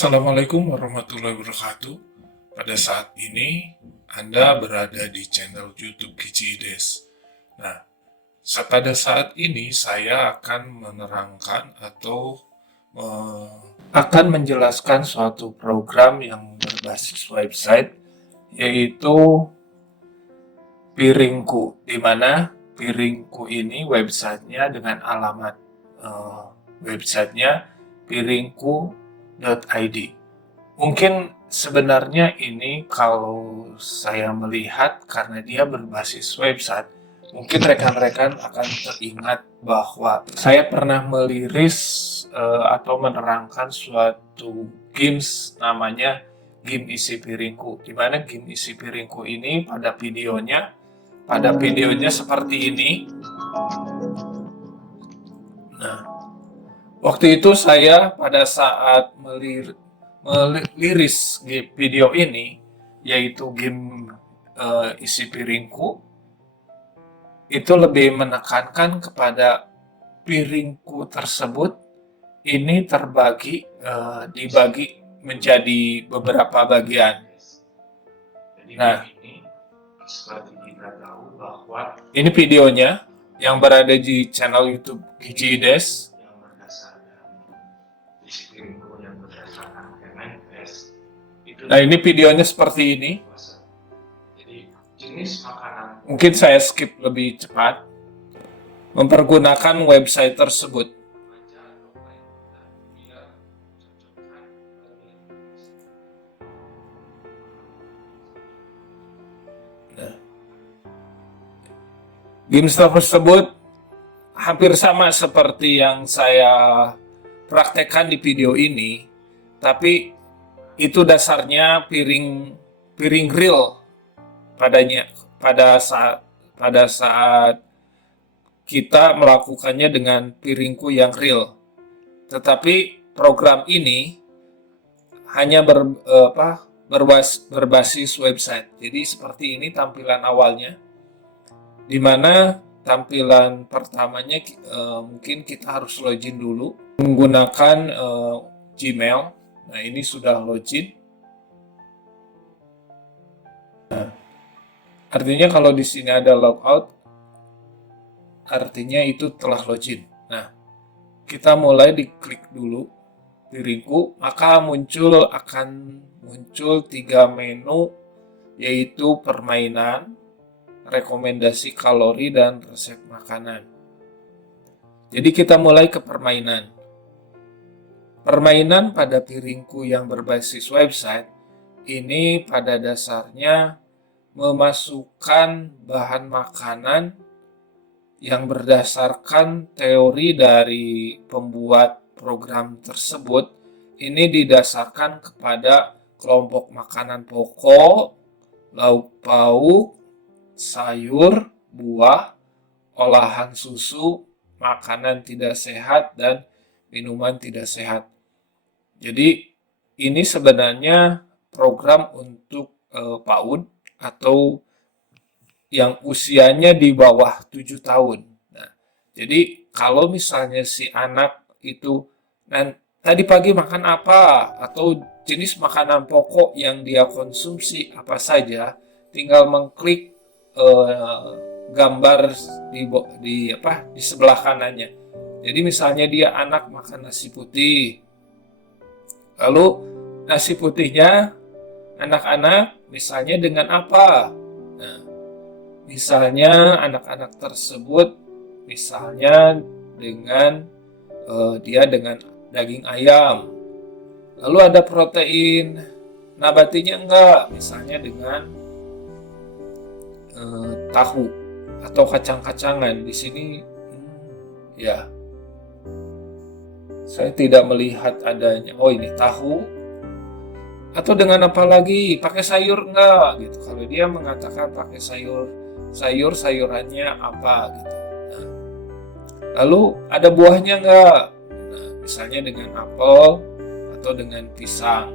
Assalamualaikum warahmatullahi wabarakatuh. Pada saat ini Anda berada di channel YouTube Kicides. Nah, pada saat ini saya akan menerangkan atau akan menjelaskan suatu program yang berbasis website, yaitu Piringku, di mana Piringku ini websitenya dengan alamat websitenya piringku.id. Mungkin sebenarnya ini kalau saya melihat karena dia berbasis website, mungkin rekan-rekan akan teringat bahwa saya pernah meliris atau menerangkan suatu games namanya game isi piringku, di mana game isi piringku ini pada videonya seperti ini. Nah, waktu itu saya pada saat meliris video ini, yaitu game isi piringku, itu lebih menekankan kepada piringku tersebut ini dibagi menjadi beberapa bagian. Nah, seperti kita tahu bahwa ini videonya yang berada di channel YouTube Kicides. Nah, ini videonya seperti ini. Jadi jenis makanan. Mungkin saya skip lebih cepat. Mempergunakan website tersebut. Nah, games tersebut hampir sama seperti yang saya praktekkan di video ini, tapi itu dasarnya piring real pada saat kita melakukannya dengan piringku yang real. Tetapi program ini hanya berbasis website. Jadi seperti ini tampilan awalnya, di mana tampilan pertamanya mungkin kita harus login dulu menggunakan Gmail. Nah, ini sudah login. Nah, artinya kalau di sini ada logout, artinya itu telah login. Nah, kita mulai diklik dulu piringku, maka akan muncul 3 menu, yaitu permainan, rekomendasi kalori, dan resep makanan. Jadi kita mulai ke permainan. Permainan pada piringku yang berbasis website ini pada dasarnya memasukkan bahan makanan yang berdasarkan teori dari pembuat program tersebut. Ini didasarkan kepada kelompok makanan pokok, lauk pauk, sayur, buah, olahan susu, makanan tidak sehat, dan minuman tidak sehat. Jadi ini sebenarnya program untuk PAUD atau yang usianya di bawah 7 tahun. Nah, jadi kalau misalnya si anak itu tadi pagi makan apa, atau jenis makanan pokok yang dia konsumsi apa saja, tinggal mengklik gambar di sebelah kanannya. Jadi misalnya dia anak makan nasi putih, lalu nasi putihnya anak-anak misalnya dengan apa? Nah, misalnya anak-anak tersebut misalnya dengan dia dengan daging ayam. Lalu ada protein nabatinya enggak? Misalnya dengan tahu atau kacang-kacangan. Di sini ya saya tidak melihat adanya. Oh, ini tahu. Atau dengan apa lagi? Pakai sayur enggak? Gitu. Kalau dia mengatakan pakai sayurannya apa gitu. Nah, lalu ada buahnya enggak? Nah, misalnya dengan apel atau dengan pisang.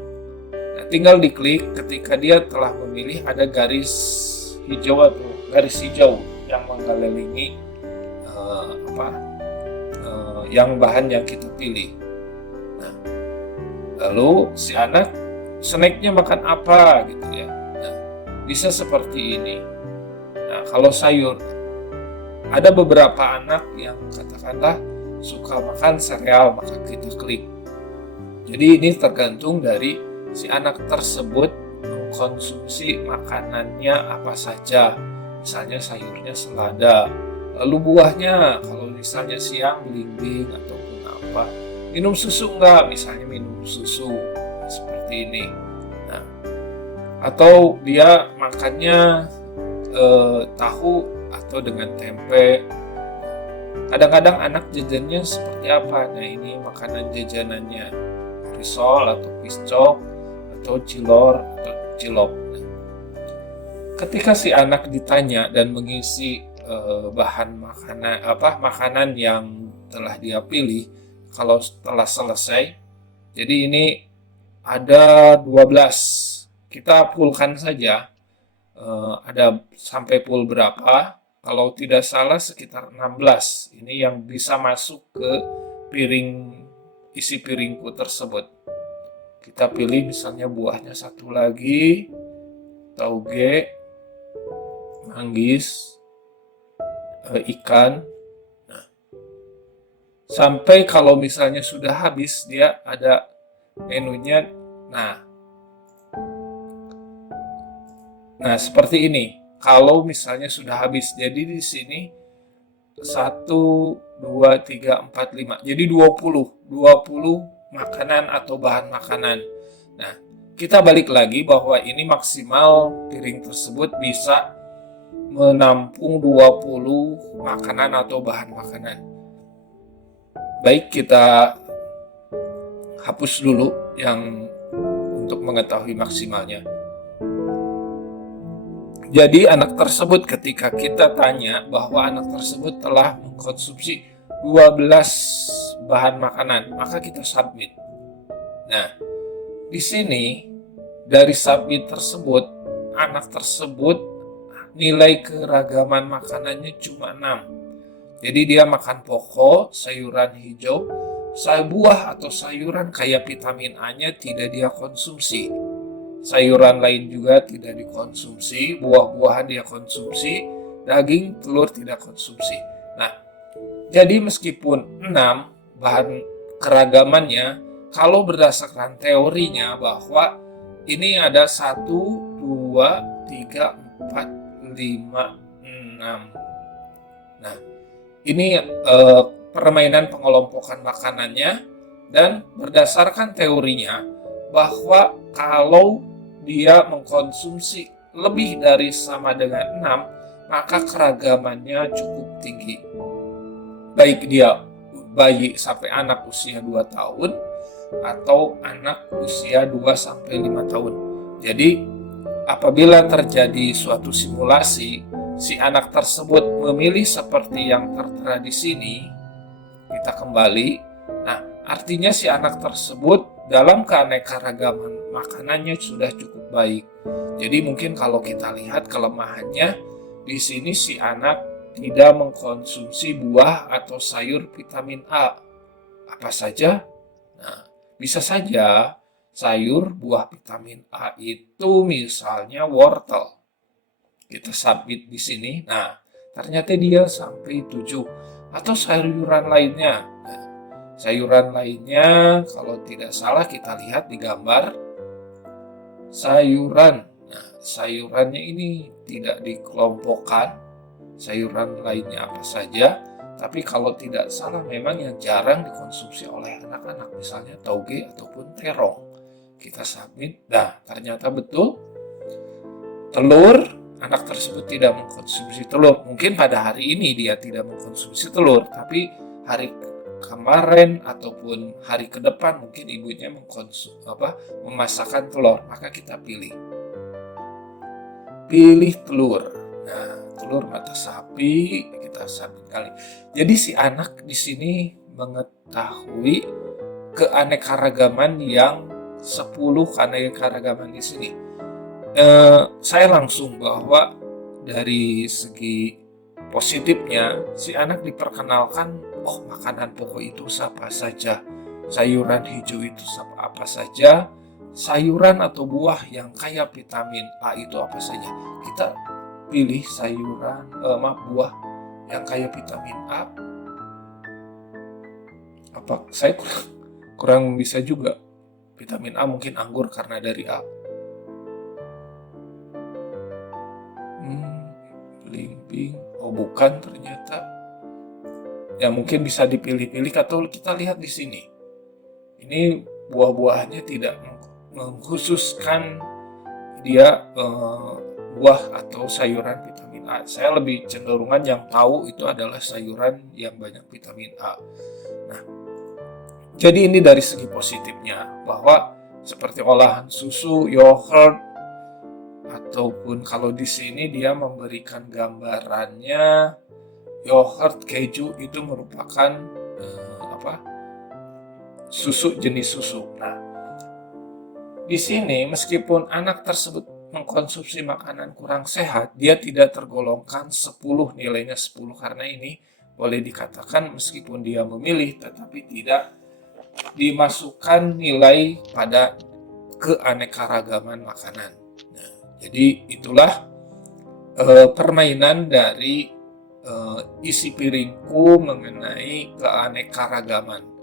Nah, tinggal diklik. Ketika dia telah memilih, ada garis hijau yang mengelilingi yang bahan yang kita pilih. Nah, Lalu si anak snacknya makan apa gitu ya. Nah, bisa seperti ini. Nah, kalau sayur, ada beberapa anak yang katakanlah suka makan sereal, maka kita klik. Jadi ini tergantung dari si anak tersebut mengkonsumsi makanannya apa saja. Misalnya sayurnya selada, lalu buahnya kalau misalnya siang belimbing ataupun apa. Minum susu enggak? Misalnya minum susu seperti ini. Nah, atau dia makannya tahu atau dengan tempe. Kadang-kadang anak jajannya seperti apa? Nah, ini makanan jajanannya risol atau piscok atau cilor atau cilok. Nah, ketika si anak ditanya dan mengisi bahan makanan yang telah dia pilih, kalau telah selesai, jadi ini ada 12. Kita pulkan saja. Ada sampai pool berapa? Kalau tidak salah sekitar 16. Ini yang bisa masuk ke isi piringku tersebut. Kita pilih misalnya buahnya satu lagi, tauge, manggis, ikan. Nah, sampai kalau misalnya sudah habis, dia ada menunya. Nah, seperti ini. Kalau misalnya sudah habis, jadi di sini 1, 2, 3, 4, 5. Jadi 20 makanan atau bahan makanan. Nah, kita balik lagi bahwa ini maksimal piring tersebut bisa menampung 20 makanan atau bahan makanan. Baik, kita hapus dulu yang untuk mengetahui maksimalnya. Jadi anak tersebut, ketika kita tanya bahwa anak tersebut telah mengkonsumsi 12 bahan makanan, maka kita submit. Nah, di sini dari submit tersebut, anak tersebut nilai keragaman makanannya cuma 6. Jadi dia makan pokok, sayuran hijau, buah atau sayuran kayak vitamin A-nya tidak dia konsumsi. Sayuran lain juga tidak dikonsumsi, buah-buahan dia konsumsi, daging, telur tidak konsumsi. Nah, jadi meskipun 6 bahan keragamannya, kalau berdasarkan teorinya bahwa ini ada 1, 2, 3, 4, 5, 6. Nah, ini permainan pengelompokan makanannya, dan berdasarkan teorinya bahwa kalau dia mengkonsumsi lebih dari sama dengan 6, maka keragamannya cukup tinggi. Baik dia bayi sampai anak usia 2 tahun atau anak usia 2-5 tahun. Jadi apabila terjadi suatu simulasi, si anak tersebut memilih seperti yang tertera di sini, kita kembali. Nah, artinya si anak tersebut dalam keanekaragaman makanannya sudah cukup baik. Jadi mungkin kalau kita lihat kelemahannya, di sini si anak tidak mengkonsumsi buah atau sayur vitamin A. Apa saja? Nah, bisa saja sayur buah vitamin A itu misalnya wortel. Kita submit di sini. Nah, ternyata dia sampai 7. Atau sayuran lainnya. Nah, sayuran lainnya kalau tidak salah kita lihat di gambar sayuran. Nah, sayurannya ini tidak dikelompokkan. Sayuran lainnya apa saja. Tapi kalau tidak salah memang yang jarang dikonsumsi oleh anak-anak, misalnya tauge ataupun terong. Kita submit. Nah, ternyata betul. Telur, anak tersebut tidak mengkonsumsi telur. Mungkin pada hari ini dia tidak mengkonsumsi telur, tapi hari kemarin ataupun hari ke depan mungkin ibunya memasakkan telur, maka kita pilih telur. Nah, telur mata sapi kita submit kali. Jadi si anak di sini mengetahui keanekaragaman yang 10 keanekaragaman di sini. Saya langsung bahwa dari segi positifnya si anak diperkenalkan, oh makanan pokok itu apa saja. sayuran hijau itu apa saja, sayuran atau buah yang kaya vitamin A itu apa saja. Kita pilih buah yang kaya vitamin A. Saya kurang bisa juga. Vitamin A mungkin anggur karena dari A. Belimbing. Oh bukan ternyata. Ya mungkin bisa dipilih-pilih atau kita lihat di sini. Ini buah-buahnya tidak mengkhususkan dia buah atau sayuran vitamin A. Saya lebih cenderungan yang tahu itu adalah sayuran yang banyak vitamin A. Nah, jadi ini dari segi positifnya, bahwa seperti olahan susu, yogurt, ataupun kalau di sini dia memberikan gambarannya yogurt keju itu merupakan susu, jenis susu. Nah, di sini meskipun anak tersebut mengkonsumsi makanan kurang sehat, dia tidak tergolongkan 10, nilainya 10 karena ini boleh dikatakan meskipun dia memilih tetapi tidak dimasukkan nilai pada keanekaragaman makanan. Nah, jadi itulah permainan dari isi piringku mengenai keanekaragaman.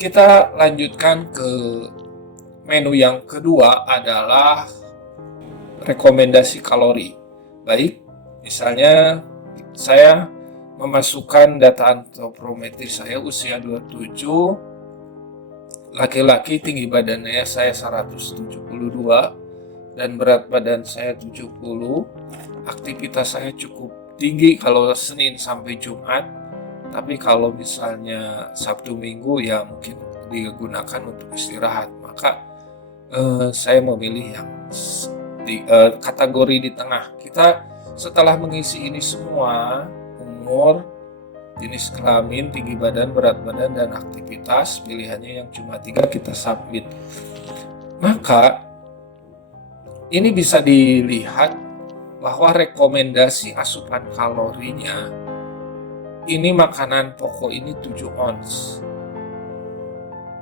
Kita lanjutkan ke menu yang kedua adalah rekomendasi kalori. Baik, misalnya saya memasukkan data antropometri saya usia 27, laki-laki, tinggi badannya saya 172 dan berat badan saya 70. Aktivitas saya cukup tinggi kalau Senin sampai Jumat. Tapi kalau misalnya Sabtu Minggu ya mungkin digunakan untuk istirahat. Maka saya memilih yang kategori di tengah. Kita setelah mengisi ini semua, umur, jenis kelamin, tinggi badan, berat badan, dan aktivitas, pilihannya yang cuma 3, kita submit. Maka ini bisa dilihat bahwa rekomendasi asupan kalorinya ini makanan pokok ini 7 ons.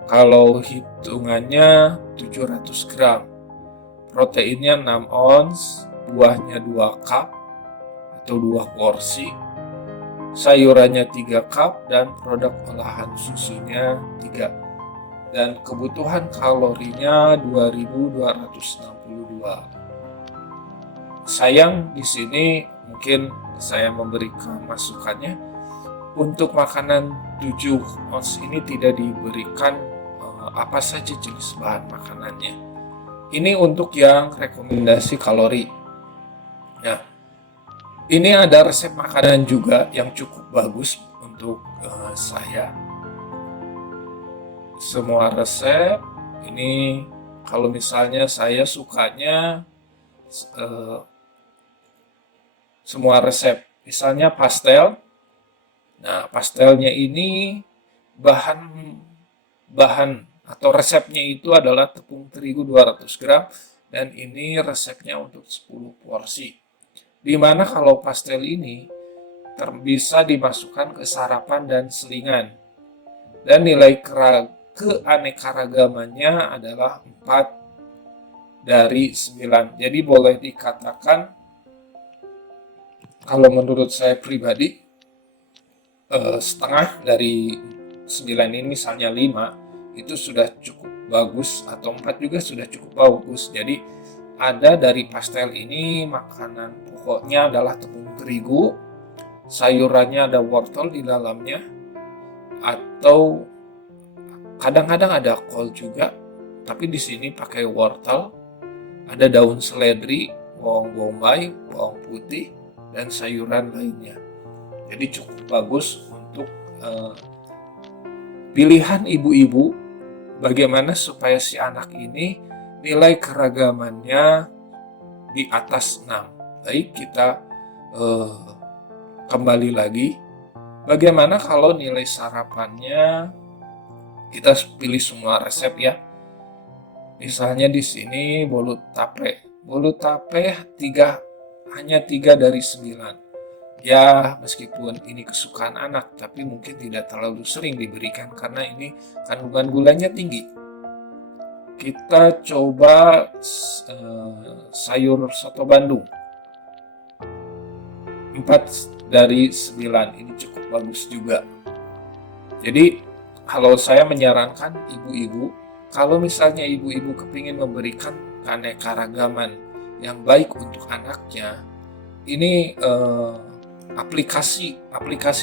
Kalau hitungannya 700 gram. Proteinnya 6 ons, buahnya 2 cup atau 2 porsi. Sayurannya 3 cup dan produk olahan susunya 3. Dan kebutuhan kalorinya 2262. Sayang di sini mungkin saya memberikan masukannya untuk makanan 7 ons ini tidak diberikan apa saja jenis bahan makanannya. Ini untuk yang rekomendasi kalori. Nah, ini ada resep makanan juga yang cukup bagus untuk saya. Semua resep ini kalau misalnya saya sukanya semua resep. Misalnya pastel. Nah, pastelnya ini bahan atau resepnya itu adalah tepung terigu 200 gram dan ini resepnya untuk 10 porsi. Dimana kalau pastel ini bisa dimasukkan ke sarapan dan selingan. Dan nilai keanekaragamannya adalah 4 dari 9. Jadi boleh dikatakan kalau menurut saya pribadi setengah dari 9 ini misalnya 5 itu sudah cukup bagus atau 4 juga sudah cukup bagus. Jadi ada dari pastel ini makanan pokoknya adalah tepung terigu, sayurannya ada wortel di dalamnya atau kadang-kadang ada kol juga, tapi di sini pakai wortel, ada daun seledri, bawang bombay, bawang putih dan sayuran lainnya. Jadi cukup bagus untuk pilihan ibu-ibu bagaimana supaya si anak ini nilai keragamannya di atas 6. Baik, kita kembali lagi. Bagaimana kalau nilai sarapannya kita pilih semua resep ya. Misalnya di sini bolu tape. Bolu tape hanya 3 dari 9. Ya, meskipun ini kesukaan anak, tapi mungkin tidak terlalu sering diberikan karena ini kandungan gulanya tinggi. Kita coba sayur soto Bandung. 4 dari 9 ini cukup bagus juga. Jadi kalau saya menyarankan ibu-ibu, kalau misalnya ibu-ibu kepingin memberikan keanekaragaman yang baik untuk anaknya, ini aplikasi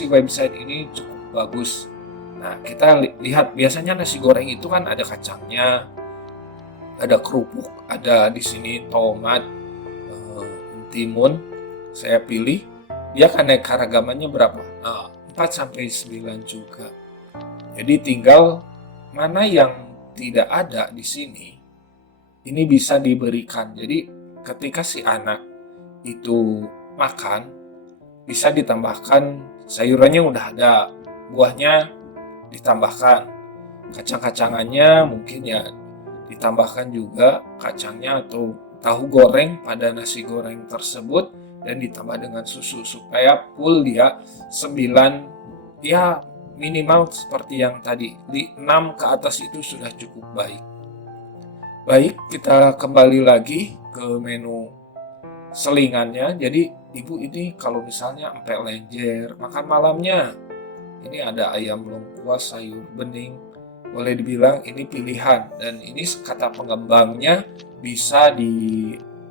website ini cukup bagus. Nah, kita lihat biasanya nasi goreng itu kan ada kacangnya, ada kerupuk, ada di sini tomat, timun. Saya pilih, dia keanekaragamannya berapa? 4 sampai 9 juga. Jadi tinggal mana yang tidak ada di sini, ini bisa diberikan. Jadi ketika si anak itu makan, bisa ditambahkan sayurannya udah ada, buahnya ditambahkan, kacang-kacangannya mungkin ya ditambahkan juga kacangnya atau tahu goreng pada nasi goreng tersebut dan ditambah dengan susu supaya full dia 9, ya minimal seperti yang tadi 6 ke atas itu sudah cukup baik. Baik, kita kembali lagi ke menu selingannya. Jadi ibu ini kalau misalnya empek lenjer makan malamnya, ini ada ayam lengkuas, sayur bening, boleh dibilang ini pilihan, dan ini kata pengembangnya bisa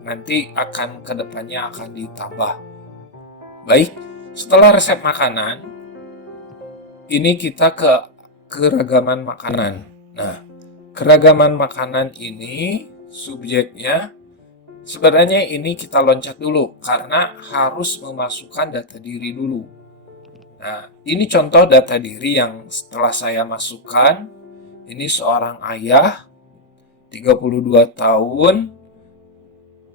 nanti akan kedepannya akan ditambah. Baik, setelah resep makanan, ini kita ke keragaman makanan. Nah, keragaman makanan ini subjeknya sebenarnya ini kita loncat dulu karena harus memasukkan data diri dulu. Nah, ini contoh data diri yang setelah saya masukkan. Ini seorang ayah 32 tahun,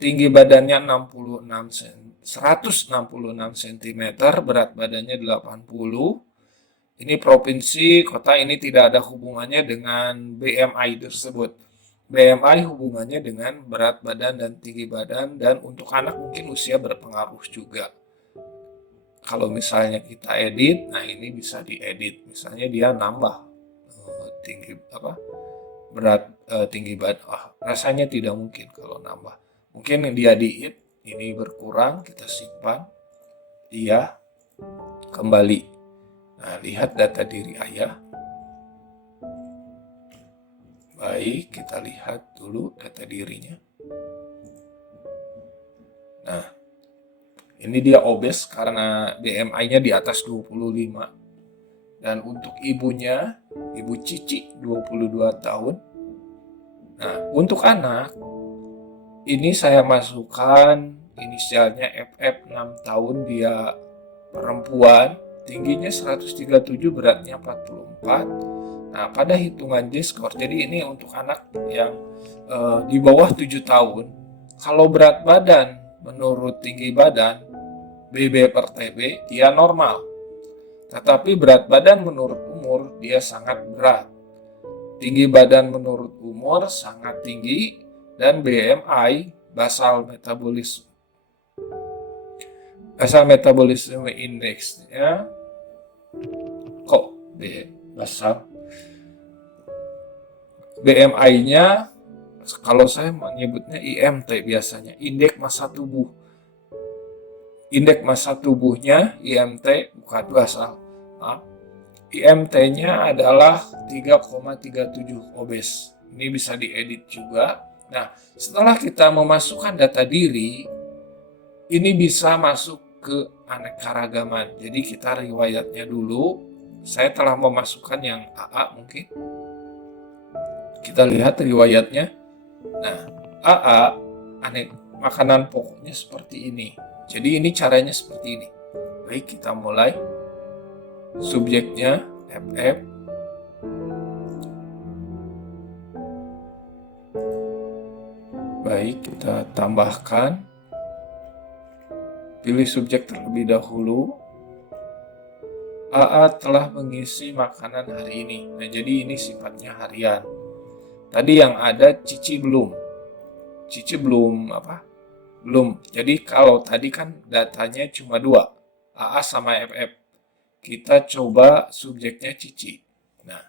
tinggi badannya 166 cm, berat badannya 80. Ini provinsi, kota, ini tidak ada hubungannya dengan BMI tersebut. BMI hubungannya dengan berat badan dan tinggi badan, dan untuk anak mungkin usia berpengaruh juga. Kalau misalnya kita edit, nah ini bisa diedit. Misalnya dia nambah tinggi tinggi badan. Rasanya tidak mungkin kalau nambah. Mungkin dia diet, ini berkurang, kita simpan. Dia kembali. Nah, lihat data diri ayah. Baik, kita lihat dulu data dirinya. Nah, ini dia obes karena BMI-nya di atas 25. Dan untuk ibunya, ibu Cici 22 tahun. Nah, untuk anak, ini saya masukkan inisialnya FF 6 tahun, dia perempuan. Tingginya 137, beratnya 44. Nah, pada hitungan J-score, jadi ini untuk anak yang di bawah 7 tahun. Kalau berat badan menurut tinggi badan, BB per TB, dia normal. Tetapi berat badan menurut umur, dia sangat berat. Tinggi badan menurut umur sangat tinggi, dan BMI, basal metabolism index, ya. Basal BMI-nya, kalau saya menyebutnya IMT biasanya, indeks massa tubuh. Indeks massa tubuhnya IMT, bukan basal. IMT-nya adalah 3,37 obes. Ini bisa diedit juga. Nah, setelah kita memasukkan data diri, ini bisa masuk ke anekaragaman. Jadi kita riwayatnya dulu. Saya telah memasukkan yang AA mungkin. Kita lihat riwayatnya. Nah, AA, makanan pokoknya seperti ini. Jadi ini caranya seperti ini. Baik, kita mulai. Subjeknya FF. Baik, kita tambahkan. Pilih subjek terlebih dahulu. AA telah mengisi makanan hari ini. Nah, jadi ini sifatnya harian. Tadi yang ada Cici belum. Cici belum apa? Belum. Jadi kalau tadi kan datanya cuma 2. AA sama FF. Kita coba subjeknya Cici. Nah,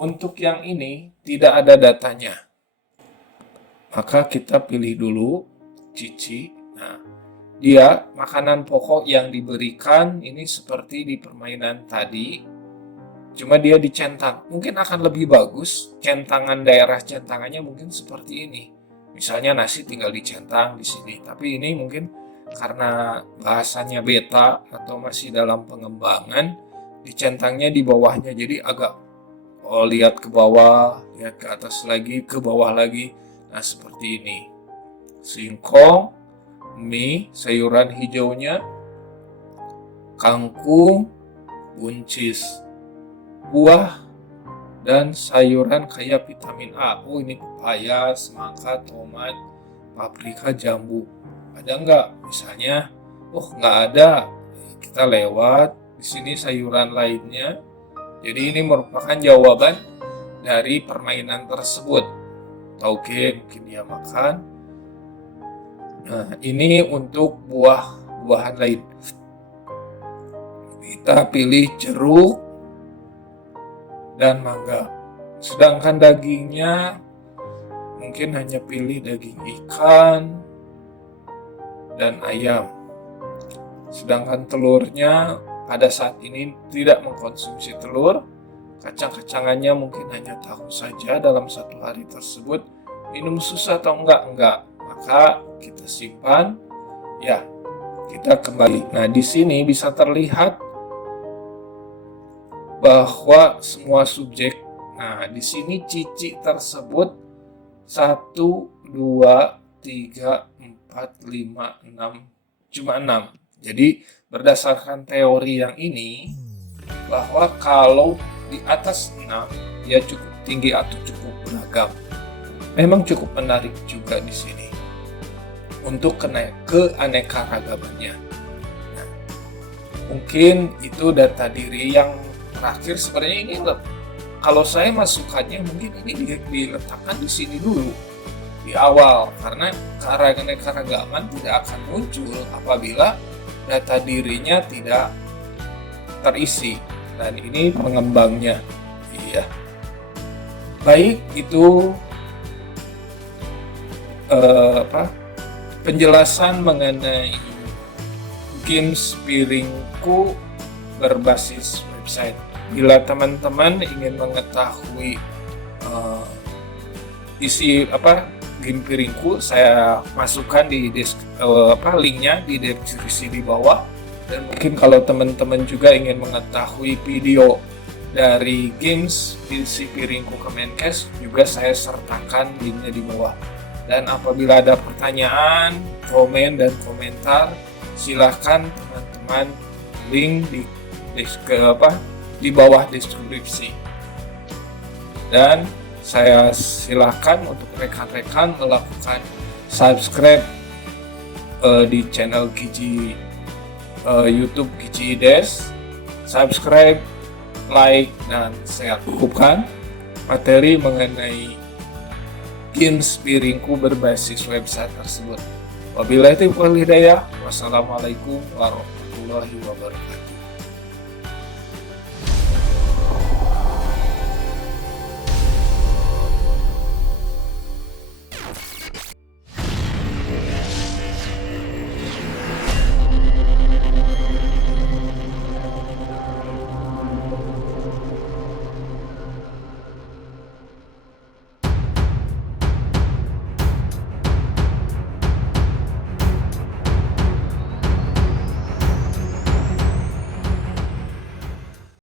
untuk yang ini tidak ada datanya. Maka kita pilih dulu Cici. Nah, dia makanan pokok yang diberikan ini seperti di permainan tadi. Cuma dia dicentang. Mungkin akan lebih bagus centangan daerah centangannya mungkin seperti ini. Misalnya nasi tinggal dicentang di sini. Tapi ini mungkin karena bahasanya beta atau masih dalam pengembangan, dicentangnya di bawahnya. Jadi agak lihat ke bawah, lihat ke atas lagi, ke bawah lagi. Nah, seperti ini. Singkong, mie, sayuran hijaunya, kangkung, buncis, buah, dan sayuran kaya vitamin A. Oh, ini pepaya, semangka, tomat, paprika, jambu. Ada nggak? Misalnya, oh nggak ada. Kita lewat. Di sini sayuran lainnya. Jadi ini merupakan jawaban dari permainan tersebut. Oke, mungkin dia makan. Nah, ini untuk buah-buahan lain. Kita pilih jeruk dan mangga. Sedangkan dagingnya mungkin hanya pilih daging ikan dan ayam. Sedangkan telurnya pada saat ini tidak mengkonsumsi telur. Kacang-kacangannya mungkin hanya tahu saja dalam satu hari tersebut. Minum susu atau enggak. Maka kita simpan. Ya, kita kembali. Nah, di sini bisa terlihat bahwa semua subjek. Nah, di sini Cici tersebut 1, 2, 3, 4, 5, 6. Cuma 6. Jadi, berdasarkan teori yang ini, bahwa kalau di atas 6, dia cukup tinggi atau cukup beragam. Memang cukup menarik juga di sini untuk keanekaragamannya. Nah, mungkin itu data diri yang terakhir. Sebenarnya ini kalau saya masukannya mungkin ini diletakkan di sini dulu di awal, karena keanekaragaman tidak akan muncul apabila data dirinya tidak terisi. Dan ini pengembangnya. Iya. Baik, itu penjelasan mengenai games piringku berbasis website. Bila teman-teman ingin mengetahui isi game piringku, saya masukkan di linknya di deskripsi di bawah. Dan mungkin kalau teman-teman juga ingin mengetahui video dari games PC Piringku Kemenkes, juga saya sertakan linknya di bawah. Dan apabila ada pertanyaan, komen, dan komentar, silahkan teman-teman link di bawah deskripsi. Dan saya silahkan untuk rekan-rekan melakukan subscribe di channel Gigi YouTube Gigi Des, subscribe, like, dan saya cukupkan materi mengenai games piringku berbasis website tersebut. Wabillahi taufiq wal hidayah. Wassalamualaikum warahmatullahi wabarakatuh.